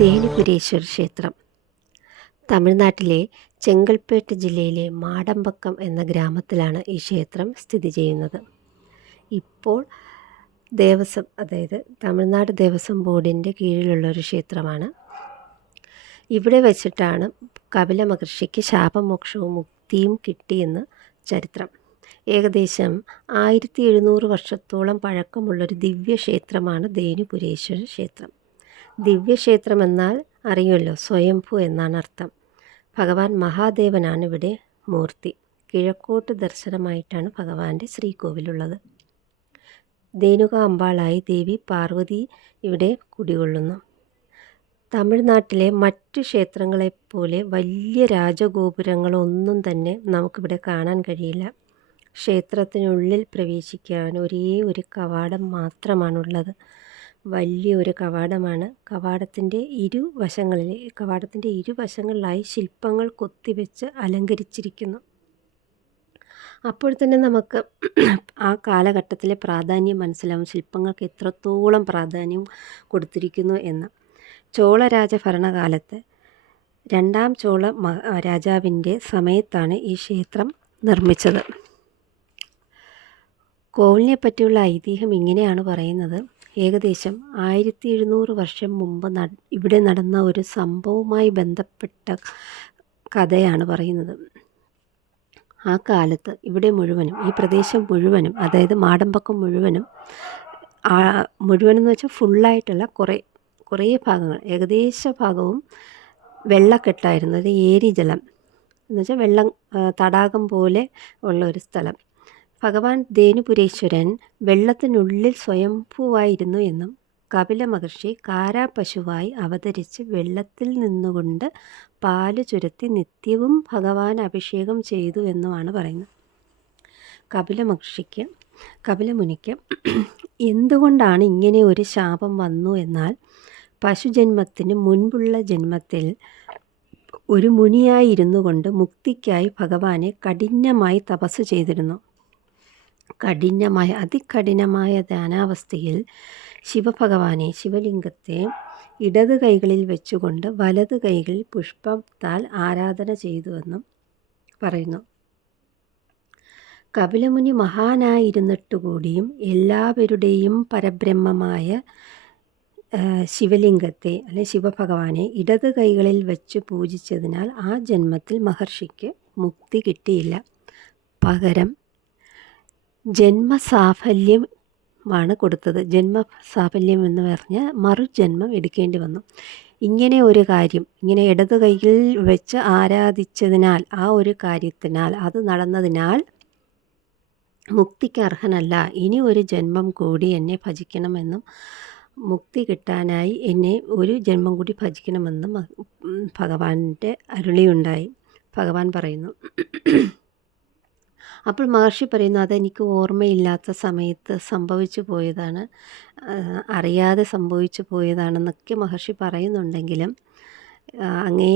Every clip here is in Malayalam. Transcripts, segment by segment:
ദേനുപുരേശ്വര ക്ഷേത്രം. തമിഴ്നാട്ടിലെ ചെങ്കൽപ്പേട്ട് ജില്ലയിലെ മാടമ്പക്കം എന്ന ഗ്രാമത്തിലാണ് ഈ ക്ഷേത്രം സ്ഥിതി ചെയ്യുന്നത്. ഇപ്പോൾ ദേവസ്വം അതായത് തമിഴ്നാട് ദേവസ്വം ബോർഡിന്റെ കീഴിലുള്ള ഒരു ക്ഷേത്രമാണ്. ഇവിടെ വെച്ചിട്ടാണ് കപില മഹർഷിക്ക് ശാപമോക്ഷവും മുക്തിയും കിട്ടിയെന്ന് ചരിത്രം. ഏകദേശം ആയിരത്തി എഴുന്നൂറ് വർഷത്തോളം പഴക്കമുള്ളൊരു ദിവ്യക്ഷേത്രമാണ് ദേനുപുരേശ്വര ക്ഷേത്രം. ദിവ്യക്ഷേത്രം എന്നാൽ അറിയുമല്ലോ സ്വയംഭൂ എന്നാണ് അർത്ഥം ഭഗവാൻ മഹാദേവനാണ് ഇവിടെ മൂർത്തി. കിഴക്കോട്ട് ദർശനമായിട്ടാണ് ഭഗവാന്റെ ശ്രീകോവിലുള്ളത്. ധേനുക അമ്പാളായി ദേവി പാർവതി ഇവിടെ കുടികൊള്ളുന്നു. തമിഴ്നാട്ടിലെ മറ്റു ക്ഷേത്രങ്ങളെപ്പോലെ വലിയ രാജഗോപുരങ്ങളൊന്നും തന്നെ നമുക്കിവിടെ കാണാൻ കഴിയില്ല. ക്ഷേത്രത്തിനുള്ളിൽ പ്രവേശിക്കാൻ ഒരേ ഒരു കവാടം മാത്രമാണുള്ളത്. വലിയ ഒരു കവാടമാണ് കവാടത്തിന്റെ ഇരുവശങ്ങളിൽ കവാടത്തിന്റെ ഇരുവശങ്ങളിലായി ശില്പങ്ങൾ കൊത്തിവെച്ച് അലങ്കരിച്ചിരിക്കുന്നു. അപ്പോൾ തന്നെ നമുക്ക് ആ കാലഘട്ടത്തിലെ പ്രാധാന്യം മനസ്സിലാവും. ശില്പങ്ങൾക്ക് എത്രത്തോളം പ്രാധാന്യം കൊടുത്തിരിക്കുന്നു എന്ന്. ചോള രാജഭരണകാലത്ത് രണ്ടാം ചോള രാജാവിന്റെ സമയത്താണ് ഈ ക്ഷേത്രം നിർമ്മിച്ചത്. കോവിലിനെ പറ്റിയുള്ള ഐതിഹ്യം ഇങ്ങനെയാണ് പറയുന്നത്. ഏകദേശം ആയിരത്തി എഴുന്നൂറ് വർഷം മുമ്പ് ഇവിടെ നടന്ന ഒരു സംഭവവുമായി ബന്ധപ്പെട്ട കഥയാണ് പറയുന്നത്. ആ കാലത്ത് ഇവിടെ മുഴുവനും ഈ പ്രദേശം മുഴുവനും അതായത് മാടമ്പക്കം മുഴുവനും മുഴുവനെന്ന് വെച്ചാൽ ഫുള്ളായിട്ടുള്ള കുറേ കുറേ ഭാഗങ്ങൾ ഏകദേശ ഭാഗവും വെള്ളക്കെട്ടായിരുന്നു. അത് ഏരി ജലം എന്ന് വെച്ചാൽ വെള്ളം തടാകം പോലെ ഉള്ള ഒരു സ്ഥലം. ഭഗവാൻ ധേനുപുരേശ്വരൻ വെള്ളത്തിനുള്ളിൽ സ്വയംഭൂവായിരുന്നു എന്നും കപില മഹർഷി കാരാപശുവായി അവതരിച്ച് വെള്ളത്തിൽ നിന്നുകൊണ്ട് പാൽ ചുരത്തി നിത്യവും ഭഗവാൻ അഭിഷേകം ചെയ്തു എന്നുമാണ് പറയുന്നത്. കപില മഹർഷിക്ക് കപിലമുനിക്ക് എന്തുകൊണ്ടാണ് ഇങ്ങനെ ഒരു ശാപം വന്നു എന്നാൽ പശുജന്മത്തിന് മുൻപുള്ള ജന്മത്തിൽ ഒരു മുനിയായിരുന്നു കൊണ്ട് മുക്തിക്കായി ഭഗവാനെ കഠിനമായി തപസ് ചെയ്തിരുന്നു? കഠിനമായ അതികഠിനമായ ധ്യാനാവസ്ഥയിൽ ശിവഭഗവാനെ ശിവലിംഗത്തെ ഇടത് കൈകളിൽ വെച്ചുകൊണ്ട് വലത് കൈകളിൽ പുഷ്പത്താൽ ആരാധന ചെയ്തുവെന്നും പറയുന്നു. കപിലമുനി മഹാനായിരുന്നിട്ടുകൂടിയും എല്ലാവരുടെയും പരബ്രഹ്മമായ ശിവലിംഗത്തെ അല്ലെ ശിവഭഗവാനെ ഇടത് കൈകളിൽ വെച്ച് പൂജിച്ചതിനാൽ ആ ജന്മത്തിൽ മഹർഷിക്ക് മുക്തി കിട്ടിയില്ല. പകരം ജന്മസാഫല്യമാണ് കൊടുത്തത്. ജന്മസാഫല്യം എന്ന് പറഞ്ഞാൽ മറുജന്മം എടുക്കേണ്ടി വന്നു. ഇങ്ങനെ ഒരു കാര്യം ഇങ്ങനെ ഇടത് കൈയിൽ വെച്ച് ആരാധിച്ചതിനാൽ ആ ഒരു കാര്യത്തിനാൽ അത് നടന്നതിനാൽ മുക്തിക്ക് അർഹനല്ല ഇനി ഒരു ജന്മം കൂടി എന്നെ ഭജിക്കണമെന്നും മുക്തി കിട്ടാനായി എന്നെ ഒരു ജന്മം കൂടി ഭജിക്കണമെന്നും ഭഗവാന്റെ അരുളിയുണ്ടായി. ഭഗവാൻ പറയുന്നു അപ്പോൾ മഹർഷി പറയുന്നു അതെനിക്ക് ഓർമ്മയില്ലാത്ത സമയത്ത് സംഭവിച്ചു പോയതാണ് അറിയാതെ സംഭവിച്ചു പോയതാണെന്നൊക്കെ മഹർഷി പറയുന്നുണ്ടെങ്കിലും അങ്ങേ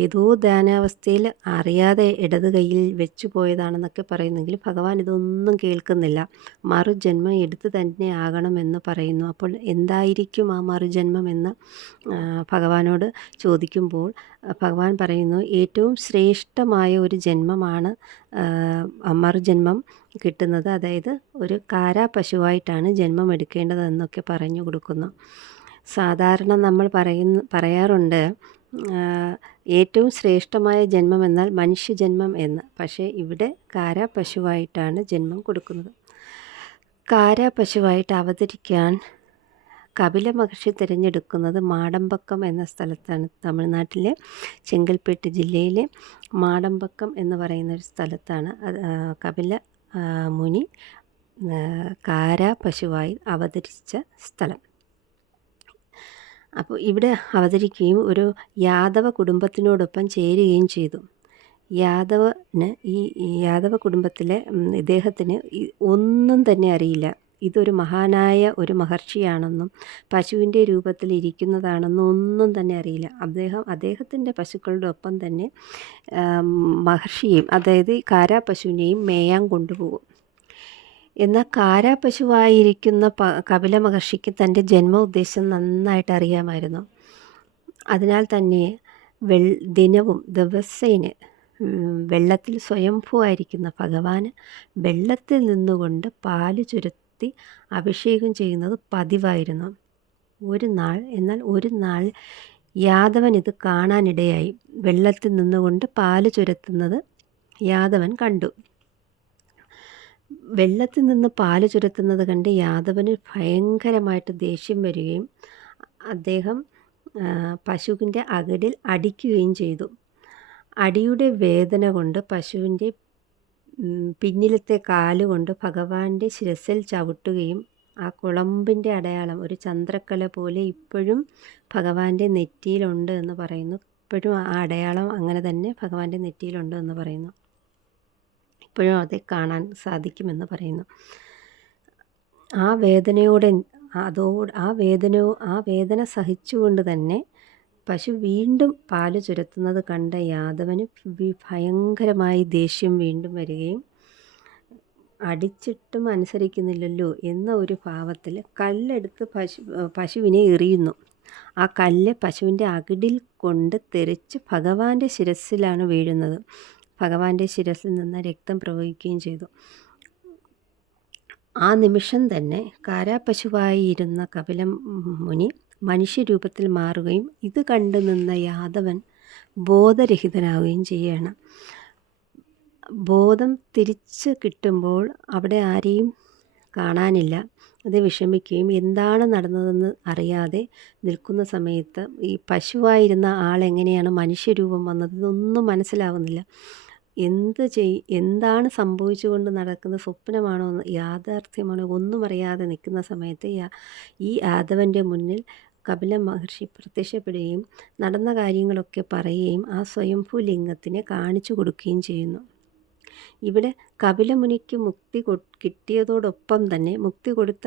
ഏതോ ധ്യാനാവസ്ഥയിൽ അറിയാതെ ഇടത് കയ്യിൽ വെച്ചു പോയതാണെന്നൊക്കെ പറയുന്നെങ്കിൽ ഭഗവാൻ ഇതൊന്നും കേൾക്കുന്നില്ല. മറുജന്മം എടുത്ത് തന്നെ ആകണമെന്ന് പറയുന്നു. അപ്പോൾ എന്തായിരിക്കും ആ മറുജന്മം എന്ന് ഭഗവാനോട് ചോദിക്കുമ്പോൾ ഭഗവാൻ പറയുന്നു ഏറ്റവും ശ്രേഷ്ഠമായ ഒരു ജന്മമാണ് മറുജന്മം കിട്ടുന്നത്. അതായത് ഒരു കാരാ പശുവായിട്ടാണ് ജന്മം എടുക്കേണ്ടതെന്നൊക്കെ പറഞ്ഞു കൊടുക്കുന്നു. സാധാരണ നമ്മൾ പറയുന്ന പറയാറുണ്ട് ഏറ്റവും ശ്രേഷ്ഠമായ ജന്മം എന്നാൽ മനുഷ്യജന്മം എന്ന്. പക്ഷേ ഇവിടെ കാരാ പശുവായിട്ടാണ് ജന്മം കൊടുക്കുന്നത്. കാരാ പശുവായിട്ട് അവതരിക്കാൻ കപില മഹർഷി തിരഞ്ഞെടുക്കുന്നത് മാടമ്പക്കം എന്ന സ്ഥലത്താണ്. തമിഴ്നാട്ടിലെ ചെങ്കൽപ്പേട്ട് ജില്ലയിലെ മാടമ്പക്കം എന്ന് പറയുന്ന ഒരു സ്ഥലത്താണ്. കപില മുനി കാരാ പശുവായി അവതരിച്ച സ്ഥലം. അപ്പോൾ ഇവിടെ അവതരിക്കുകയും ഒരു യാദവ കുടുംബത്തിനോടൊപ്പം ചേരുകയും ചെയ്തു. യാദവന് ഈ യാദവ കുടുംബത്തിലെ ഇദ്ദേഹത്തിന് ഒന്നും തന്നെ അറിയില്ല. ഇതൊരു മഹാനായ ഒരു മഹർഷിയാണെന്നും പശുവിന്റെ രൂപത്തിൽ ഇരിക്കുന്നതാണെന്നും ഒന്നും തന്നെ അറിയില്ല. അദ്ദേഹം അദ്ദേഹത്തിന്റെ പശുക്കളുടെ ഒപ്പം തന്നെ മഹർഷിയെയും അതായത് കാരാ പശുവിനെയും മേയാൻ കൊണ്ടുപോകും. എന്നാൽ കാരാപശുവായിരിക്കുന്ന പ കപില മഹർഷിക്ക് തന്റെ ജന്മ ഉദ്ദേശം നന്നായിട്ട് അറിയാമായിരുന്നു. അതിനാൽ തന്നെ വെൾ ദിനവും ദിവസേന വെള്ളത്തിൽ സ്വയംഭൂവായിരിക്കുന്ന ഭഗവാന് വെള്ളത്തിൽ നിന്നുകൊണ്ട് പാൽ ചുരത്തി അഭിഷേകം ചെയ്യുന്നത് പതിവായിരുന്നു. ഒരു നാൾ എന്നാൽ ഒരു നാൾ യാദവൻ ഇത് കാണാനിടയായി. വെള്ളത്തിൽ നിന്നുകൊണ്ട് പാൽ ചുരത്തുന്നത് യാദവൻ കണ്ടു. വെള്ളത്തിൽ നിന്ന് പാൽ ചുരത്തുന്നത് കണ്ട് യാദവന് ഭയങ്കരമായിട്ട് ദേഷ്യം വരികയും അദ്ദേഹം പശുവിന്റെ അകടിൽ അടിക്കുകയും ചെയ്തു. അടിയുടെ വേദന കൊണ്ട് പശുവിന്റെ പിന്നിലത്തെ കാലുകൊണ്ട് ഭഗവാന്റെ ശിരസിൽ ചവിട്ടുകയും ആ കുളമ്പിന്റെ അടയാളം ഒരു ചന്ദ്രക്കല പോലെ ഇപ്പോഴും ഭഗവാന്റെ നെറ്റിയിലുണ്ട് എന്ന് പറയുന്നു. ഇപ്പോഴും ആ അടയാളം അങ്ങനെ തന്നെ ഭഗവാന്റെ നെറ്റിയിലുണ്ട് എന്ന് പറയുന്നു. ഇപ്പോഴും അത് കാണാൻ സാധിക്കുമെന്ന് പറയുന്നു. ആ വേദനയോടെ അതോട് ആ വേദന ആ വേദന സഹിച്ചുകൊണ്ട് തന്നെ പശു വീണ്ടും പാൽ ചുരത്തുന്നത് കണ്ട യാദവന് ഭയങ്കരമായി ദേഷ്യം വീണ്ടും വരികയും അടിച്ചിട്ടും അനുസരിക്കുന്നില്ലല്ലോ എന്ന ഒരു ഭാവത്തിൽ കല്ലെടുത്ത് പശു പശുവിനെ എറിയുന്നു. ആ കല്ല് പശുവിന്റെ അകിടിൽ കൊണ്ട് തെറിച്ച് ഭഗവാന്റെ ശിരസിലാണ് വീഴുന്നത്. ഭഗവാന്റെ ശിരസിൽ നിന്ന് രക്തം പ്രവഹിക്കുകയും ചെയ്തു. ആ നിമിഷം തന്നെ കാരാപശുവായിരുന്ന കപില മുനി മനുഷ്യരൂപത്തിൽ മാറുകയും ഇത് കണ്ടു നിന്ന യാദവൻ ബോധരഹിതനാവുകയും ചെയ്യുകയാണ് ബോധം തിരിച്ച് കിട്ടുമ്പോൾ അവിടെ ആരെയും കാണാനില്ല. അത് വിഷമിക്കുകയും എന്താണ് നടന്നതെന്ന് അറിയാതെ നിൽക്കുന്ന സമയത്ത് ഈ പശുവായിരുന്ന ആളെങ്ങനെയാണ് മനുഷ്യരൂപം വന്നത് ഇതൊന്നും മനസ്സിലാവുന്നില്ല. എന്ത് ചെയ് എന്താണ് സംഭവിച്ചുകൊണ്ട് നടക്കുന്ന സ്വപ്നമാണോ യാഥാർത്ഥ്യമാണോ. ഒന്നും അറിയാതെ നിൽക്കുന്ന സമയത്ത് ഈ യാദവന്റെ മുന്നിൽ കപില മഹർഷി പ്രത്യക്ഷപ്പെടുകയും നടന്ന കാര്യങ്ങളൊക്കെ പറയുകയും ആ സ്വയംഭൂ ലിംഗത്തിനെ കാണിച്ചു കൊടുക്കുകയും ചെയ്യുന്നു. ഇവിടെ കപിലമുനിക്ക് മുക്തി കിട്ടിയതോടൊപ്പം തന്നെ മുക്തി കൊടുത്ത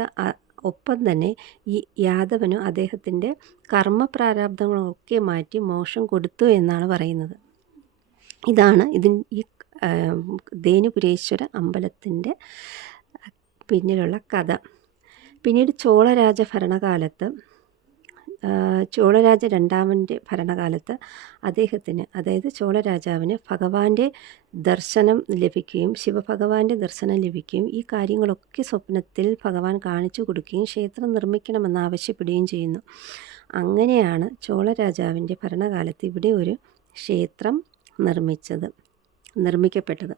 ഒപ്പം തന്നെ ഈ യാദവനും അദ്ദേഹത്തിന്റെ കർമ്മപ്രാരാബ്ദങ്ങളൊക്കെ മാറ്റി മോക്ഷം കൊടുത്തു എന്നാണ് പറയുന്നത്. ഇതാണ് ഇതിൻ ഈ ധേനുപുരേശ്വര അമ്പലത്തിന്റെ പിന്നിലുള്ള കഥ. പിന്നീട് ചോളരാജ ഭരണകാലത്ത് ചോളരാജ രണ്ടാമന്റെ ഭരണകാലത്ത് അദ്ദേഹത്തിന് അതായത് ചോളരാജാവിന് ഭഗവാന്റെ ദർശനം ലഭിക്കുകയും ശിവഭഗവാന്റെ ദർശനം ലഭിക്കുകയും ഈ കാര്യങ്ങളൊക്കെ സ്വപ്നത്തിൽ ഭഗവാൻ കാണിച്ചു കൊടുക്കുകയും ക്ഷേത്രം നിർമ്മിക്കണമെന്ന് ആവശ്യപ്പെടുകയും ചെയ്യുന്നു. അങ്ങനെയാണ് ചോളരാജാവിന്റെ ഭരണകാലത്ത് ഇവിടെ ഒരു ക്ഷേത്രം നിർമ്മിച്ചത് നിർമ്മിക്കപ്പെട്ടത്.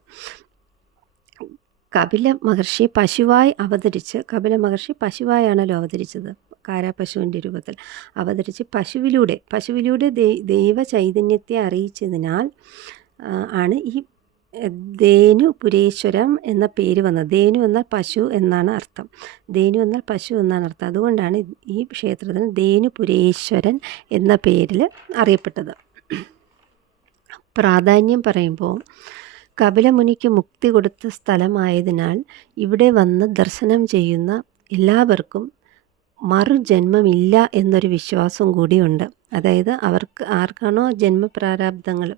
കപില മഹർഷി പശുവായി അവതരിച്ച് കപില മഹർഷി പശുവായാണല്ലോ അവതരിച്ചത് കാരാപശുവിന്റെ രൂപത്തിൽ. അവതരിച്ച് പശുവിലൂടെ പശുവിലൂടെ ദൈവ ചൈതന്യത്തെ അറിയിച്ചതിനാൽ ആണ് ഈ ധേനു പുരേശ്വരം എന്ന പേര് വന്നത്. ധേനു എന്നാൽ പശു എന്നാണ് അർത്ഥം. ധേനു എന്നാൽ പശു എന്നാണ് അർത്ഥം. അതുകൊണ്ടാണ് ഈ ക്ഷേത്രത്തിന് ധേനു പുരേശ്വരൻ എന്ന പേരിൽ അറിയപ്പെട്ടത്. പ്രാധാന്യം പറയുമ്പോൾ കപിലമുനിക്ക് മുക്തി കൊടുത്ത സ്ഥലമായതിനാൽ ഇവിടെ വന്ന് ദർശനം ചെയ്യുന്ന എല്ലാവർക്കും മറുജന്മമില്ല എന്നൊരു വിശ്വാസം കൂടിയുണ്ട്. അതായത് അവർക്ക് ആർക്കാണോ ജന്മപ്രാരാബ്ദങ്ങൾ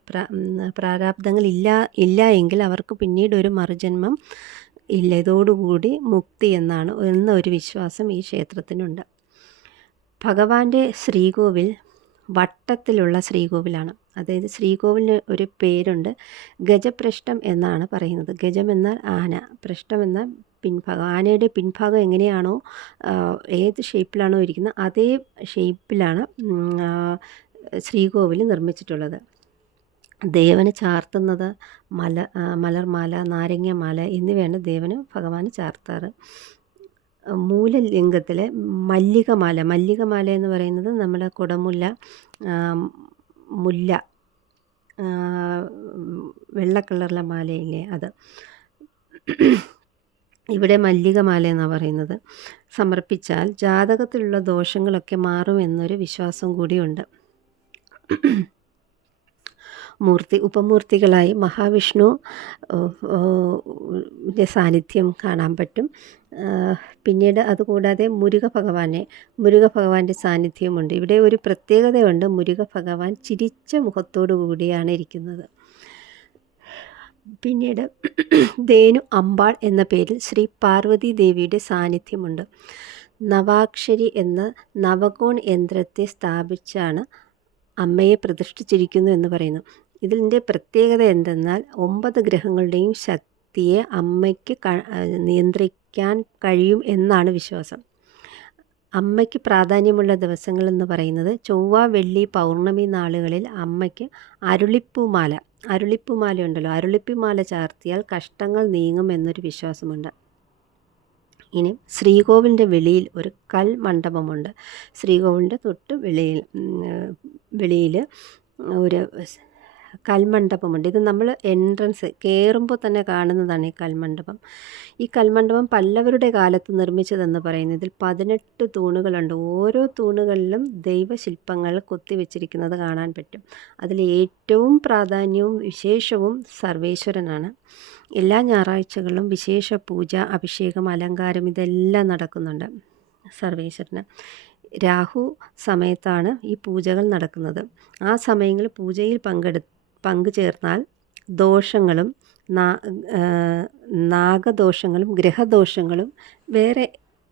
പ്രാരാബ്ദങ്ങൾ ഇല്ല ഇല്ല എങ്കിൽ അവർക്ക് പിന്നീട് ഒരു മറുജന്മം ഇല്ല. ഇതോടുകൂടി മുക്തി എന്നാണ് എന്നൊരു വിശ്വാസം ഈ ക്ഷേത്രത്തിനുണ്ട്. ഭഗവാന്റെ ശ്രീകോവിൽ വട്ടത്തിലുള്ള ശ്രീകോവിലാണ്. അതായത് ശ്രീകോവിലിന് ഒരു പേരുണ്ട്. ഗജപ്രഷ്ടം എന്നാണ് പറയുന്നത്. ഗജം എന്നാൽ ആന. പ്രഷ്ടം എന്നാൽ പിൻഭാഗം. ആനയുടെ പിൻഭാഗം എങ്ങനെയാണോ ഏത് ഷേപ്പിലാണോ ഇരിക്കുന്നത് അതേ ഷേപ്പിലാണ് ശ്രീകോവിൽ നിർമ്മിച്ചിട്ടുള്ളത്. ദേവന് ചാർത്തുന്നത് മല മലർമാല നാരങ്ങമാല എന്നിവയാണ് ദേവന് ഭഗവാന് ചാർത്താറ്. മൂലലിംഗത്തിലെ മല്ലികമാല മല്ലികമാല എന്ന് പറയുന്നത് നമ്മുടെ കുടമുല്ല മുല്ല വെള്ള കളറിലെ മാലയില്ലേ അത്. ഇവിടെ മല്ലികമാല എന്നാണ് പറയുന്നത്. സമർപ്പിച്ചാൽ ജാതകത്തിലുള്ള ദോഷങ്ങളൊക്കെ മാറുമെന്നൊരു വിശ്വാസം കൂടിയുണ്ട്. മൂർത്തി ഉപമൂർത്തികളായി മഹാവിഷ്ണു സാന്നിധ്യം കാണാൻ പറ്റും. പിന്നീട് അതുകൂടാതെ മുരുക ഭഗവാനെ മുരുക ഭഗവാന്റെ സാന്നിധ്യമുണ്ട്. ഇവിടെ ഒരു പ്രത്യേകതയുണ്ട്. മുരുക ഭഗവാൻ ചിരിച്ച മുഖത്തോടു കൂടിയാണ് ഇരിക്കുന്നത്. പിന്നീട് ധേനു അമ്പാൾ എന്ന പേരിൽ ശ്രീ പാർവതി ദേവിയുടെ സാന്നിധ്യമുണ്ട്. നവാക്ഷരി എന്ന നവകോൺ യന്ത്രത്തെ സ്ഥാപിച്ചാണ് അമ്മയെ പ്രതിഷ്ഠിച്ചിരിക്കുന്നു എന്ന് പറയുന്നു. ഇതിന്റെ പ്രത്യേകത എന്തെന്നാൽ ഒമ്പത് ഗ്രഹങ്ങളുടെയും ശക്തിയെ അമ്മയ്ക്ക് നിയന്ത്രിക്കാൻ കഴിയും എന്നാണ് വിശ്വാസം. അമ്മയ്ക്ക് പ്രാധാന്യമുള്ള ദിവസങ്ങളെന്ന് പറയുന്നത് ചൊവ്വ വെള്ളി പൗർണമി നാളുകളിൽ അമ്മയ്ക്ക് അരുളിപ്പൂമാല. അരുളിപ്പൂമാല ഉണ്ടല്ലോ. അരുളിപ്പൂമാല ചാർത്തിയാൽ കഷ്ടങ്ങൾ നീങ്ങും എന്നൊരു വിശ്വാസമുണ്ട്. ഇനി ശ്രീകോവിലിന്റെ വെളിയിൽ ഒരു കൽ മണ്ഡപമുണ്ട്. ശ്രീകോവിലിന്റെ തൊട്ട് വെളിയിൽ വെളിയിൽ ഒരു കൽമണ്ഡപമുണ്ട് ഇത് നമ്മൾ എൻട്രൻസ് കയറുമ്പോൾ തന്നെ കാണുന്നതാണ് ഈ കൽമണ്ഡപം. ഈ കൽമണ്ഡപം പല്ലവരുടെ കാലത്ത് നിർമ്മിച്ചതെന്ന് പറയുന്നത് ഇതിൽ പതിനെട്ട് തൂണുകളുണ്ട്. ഓരോ തൂണുകളിലും ദൈവശില്പങ്ങൾ കൊത്തിവെച്ചിരിക്കുന്നത് കാണാൻ പറ്റും. അതിൽ ഏറ്റവും പ്രാധാന്യവും വിശേഷവും സർവേശ്വരനാണ്. എല്ലാ ഞായറാഴ്ചകളിലും വിശേഷ പൂജ അഭിഷേകം അലങ്കാരം ഇതെല്ലാം നടക്കുന്നുണ്ട് സർവേശ്വരന്. രാഹു സമയത്താണ് ഈ പൂജകൾ നടക്കുന്നത്. ആ സമയങ്ങളിൽ പൂജയിൽ പങ്കെടുത്ത് പങ്കുചേർന്നാൽ ദോഷങ്ങളും നാഗദോഷങ്ങളും ഗ്രഹദോഷങ്ങളും വേറെ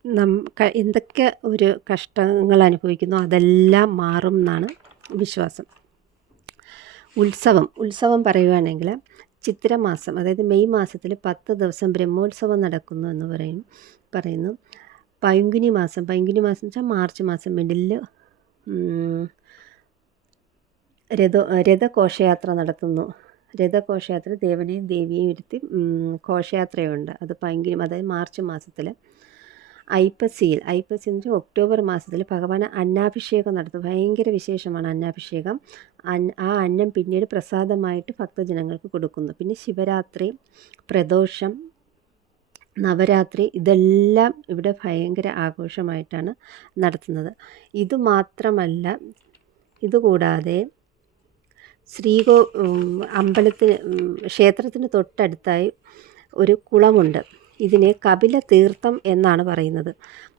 നം എന്തൊക്കെ ഒരു കഷ്ടങ്ങൾ അനുഭവിക്കുന്നു അതെല്ലാം മാറും എന്നാണ് വിശ്വാസം. ഉത്സവം ഉത്സവം പറയുകയാണെങ്കിൽ ചിത്രമാസം അതായത് മെയ് മാസത്തിൽ പത്ത് ദിവസം ബ്രഹ്മോത്സവം നടക്കുന്നു എന്ന് പറയും പറയുന്നു. പൈങ്കുനി മാസം പൈങ്കുനി മാസം വെച്ചാൽ മാർച്ച് മാസം മിഡിൽ രഥ രഥഘോഷയാത്ര നടത്തുന്നു. രഥഘോഷയാത്ര ദേവനെയും ദേവിയെയും ഇരുത്തി ഘോഷയാത്രയുണ്ട്. അത് ഭയങ്കര അതായത് മാർച്ച് മാസത്തിൽ ഐപ്പസിയിൽ ഐപ്പസി എന്ന് വെച്ചാൽ ഒക്ടോബർ മാസത്തിൽ ഭഗവാൻ അന്നാഭിഷേകം നടത്തും. ഭയങ്കര വിശേഷമാണ് അന്നാഭിഷേകം. ആ അന്നം പിന്നീട് പ്രസാദമായിട്ട് ഭക്തജനങ്ങൾക്ക് കൊടുക്കുന്നു. പിന്നെ ശിവരാത്രി പ്രദോഷം നവരാത്രി ഇതെല്ലാം ഇവിടെ ഭയങ്കര ആഘോഷമായിട്ടാണ് നടത്തുന്നത്. ഇതുമാത്രമല്ല ഇതുകൂടാതെ ശ്രീകോ അമ്പലത്തിന് ക്ഷേത്രത്തിന് തൊട്ടടുത്തായി ഒരു കുളമുണ്ട്. ഇതിനെ കപില തീർത്ഥം എന്നാണ് പറയുന്നത്.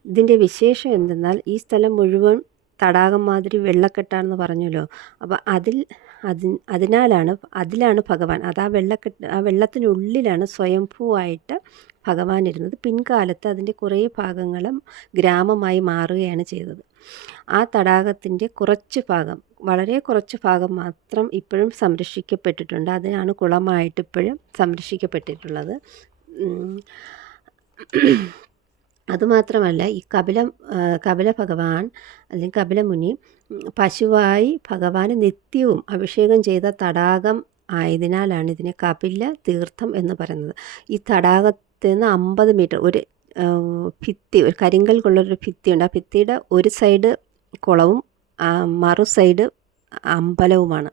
ഇതിന്റെ വിശേഷം എന്തെന്നാൽ ഈ സ്ഥലം മുഴുവൻ തടാകം മാതിരി വെള്ളക്കെട്ടാണെന്ന് പറഞ്ഞല്ലോ. അപ്പോൾ അതിൽ അതി അതിനാലാണ് അതിലാണ് ഭഗവാൻ. അത് ആ വെള്ളക്കെട്ട് ആ വെള്ളത്തിനുള്ളിലാണ് സ്വയംഭൂവായിട്ട് ഭഗവാൻ ഇരുന്നത്. പിൻകാലത്ത് അതിന്റെ കുറേ ഭാഗങ്ങളും ഗ്രാമമായി മാറുകയാണ് ചെയ്തത്. ആ തടാകത്തിന്റെ കുറച്ച് ഭാഗം വളരെ കുറച്ച് ഭാഗം മാത്രം ഇപ്പോഴും സംരക്ഷിക്കപ്പെട്ടിട്ടുണ്ട്. അതിനാണ് കുളമായിട്ട് ഇപ്പോഴും സംരക്ഷിക്കപ്പെട്ടിട്ടുള്ളത്. അതുമാത്രമല്ല ഈ കപില കപില ഭഗവാൻ അല്ലെങ്കിൽ കപിലമുനി പശുവായി ഭഗവാന് നിത്യവും അഭിഷേകം ചെയ്ത തടാകം ആയതിനാലാണ് ഇതിനെ കപില തീർത്ഥം എന്ന് പറയുന്നത്. ഈ തടാകത്തിൽ നിന്ന് അമ്പത് മീറ്റർ ഒരു ഭിത്തി ഒരു കരിങ്കൽ കൊള്ളൊരു ഭിത്തിയുണ്ട്. ആ ഭിത്തിയുടെ ഒരു സൈഡ് കുളവും മറു സൈഡ് അമ്പലവുമാണ്.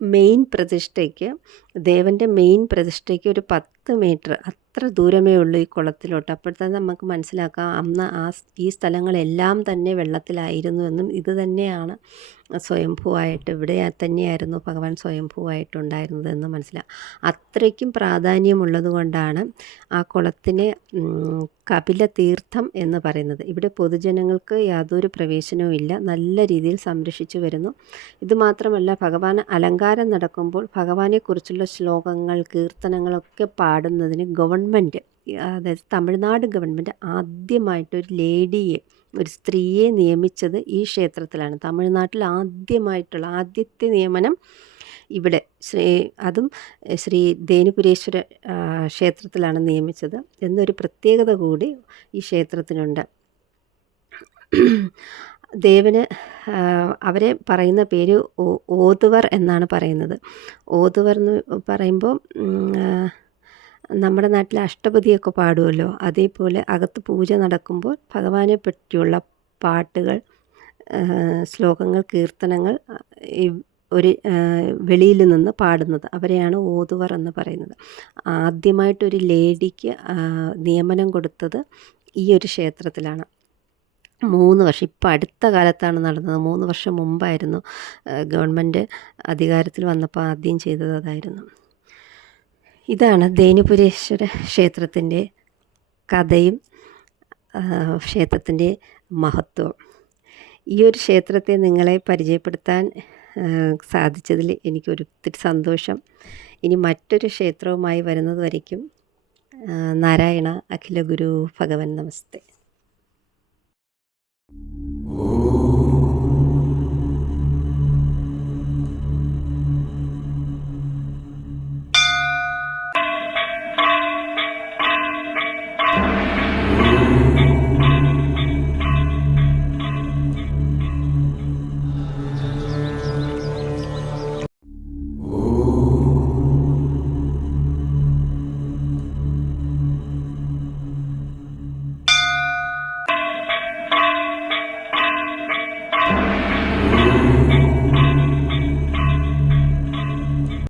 മെയിൻ പ്രതിഷ്ഠയ്ക്ക് ദേവന്റെ മെയിൻ പ്രതിഷ്ഠയ്ക്ക് ഒരു പത്ത് മീറ്റർ അത്ര ദൂരമേ ഉള്ളൂ ഈ കുളത്തിലോട്ട്. അപ്പോഴത്തേന് നമുക്ക് മനസ്സിലാക്കാം അന്ന് ആ ഈ സ്ഥലങ്ങളെല്ലാം തന്നെ വെള്ളത്തിലായിരുന്നു എന്നും ഇത് തന്നെയാണ് സ്വയംഭൂവായിട്ട് ഇവിടെ തന്നെയായിരുന്നു ഭഗവാൻ സ്വയംഭൂവായിട്ടുണ്ടായിരുന്നത് എന്ന് മനസ്സിലാക്കാം അത്രയ്ക്കും പ്രാധാന്യമുള്ളത് കൊണ്ടാണ് ആ കുളത്തിനെ കപില തീർത്ഥം എന്ന് പറയുന്നത്. ഇവിടെ പൊതുജനങ്ങൾക്ക് യാതൊരു പ്രവേശനവും ഇല്ല നല്ല രീതിയിൽ സംരക്ഷിച്ചു വരുന്നു. ഇതുമാത്രമല്ല ഭഗവാൻ അലങ്കാരം നടക്കുമ്പോൾ ഭഗവാനെക്കുറിച്ചുള്ള ശ്ലോകങ്ങൾ കീർത്തനങ്ങളൊക്കെ പാടുന്നതിന് ഗവൺമെന്റ് അതായത് തമിഴ്നാട് ഗവൺമെന്റ് ആദ്യമായിട്ടൊരു ലേഡിയെ ഒരു സ്ത്രീയെ നിയമിച്ചത് ഈ ക്ഷേത്രത്തിലാണ്. തമിഴ്നാട്ടിൽ ആദ്യമായിട്ടുള്ള ആദ്യത്തെ നിയമനം ഇവിടെ ശ്രീ അതും ശ്രീ ദേനുപുരേശ്വര ക്ഷേത്രത്തിലാണ് നിയമിച്ചത്. എന്നൊരു പ്രത്യേകത കൂടി ഈ ക്ഷേത്രത്തിനുണ്ട്. ദേവന് അവരെ പറയുന്ന പേര് ഓതുവർ എന്നാണ് പറയുന്നത്. ഓതുവർ എന്ന് പറയുമ്പോൾ നമ്മുടെ നാട്ടിൽ അഷ്ടപതിയൊക്കെ പാടുമല്ലോ അതേപോലെ അകത്ത് പൂജ നടക്കുമ്പോൾ ഭഗവാനെ പറ്റിയുള്ള പാട്ടുകൾ ശ്ലോകങ്ങൾ കീർത്തനങ്ങൾ ഒരു വെളിയിൽ നിന്ന് പാടുന്നത്. അവരെയാണ് ഓതുവർ എന്ന് പറയുന്നത്. ആദ്യമായിട്ടൊരു ലേഡിക്ക് നിയമനം കൊടുത്തത് ഈ ഒരു ക്ഷേത്രത്തിലാണ്. മൂന്ന് വർഷം. ഇപ്പം അടുത്ത കാലത്താണ് നടന്നത്. മൂന്ന് വർഷം മുമ്പായിരുന്നു ഗവൺമെന്റ് അധികാരത്തിൽ വന്നപ്പോൾ ആദ്യം ചെയ്തത് അതായിരുന്നു. ഇതാണ് ദേനുപുരേശ്വര ക്ഷേത്രത്തിന്റെ കഥയും ക്ഷേത്രത്തിന്റെ മഹത്വവും. ഈ ഒരു ക്ഷേത്രത്തെ നിങ്ങളെ പരിചയപ്പെടുത്താൻ സാധിച്ചതിൽ എനിക്ക് ഒത്തിരി സന്തോഷം. ഇനി മറ്റൊരു ക്ഷേത്രവുമായി വരുന്നത് വരയ്ക്കും നാരായണ അഖില ഗുരു ഭഗവൻ നമസ്തേ. Ooh.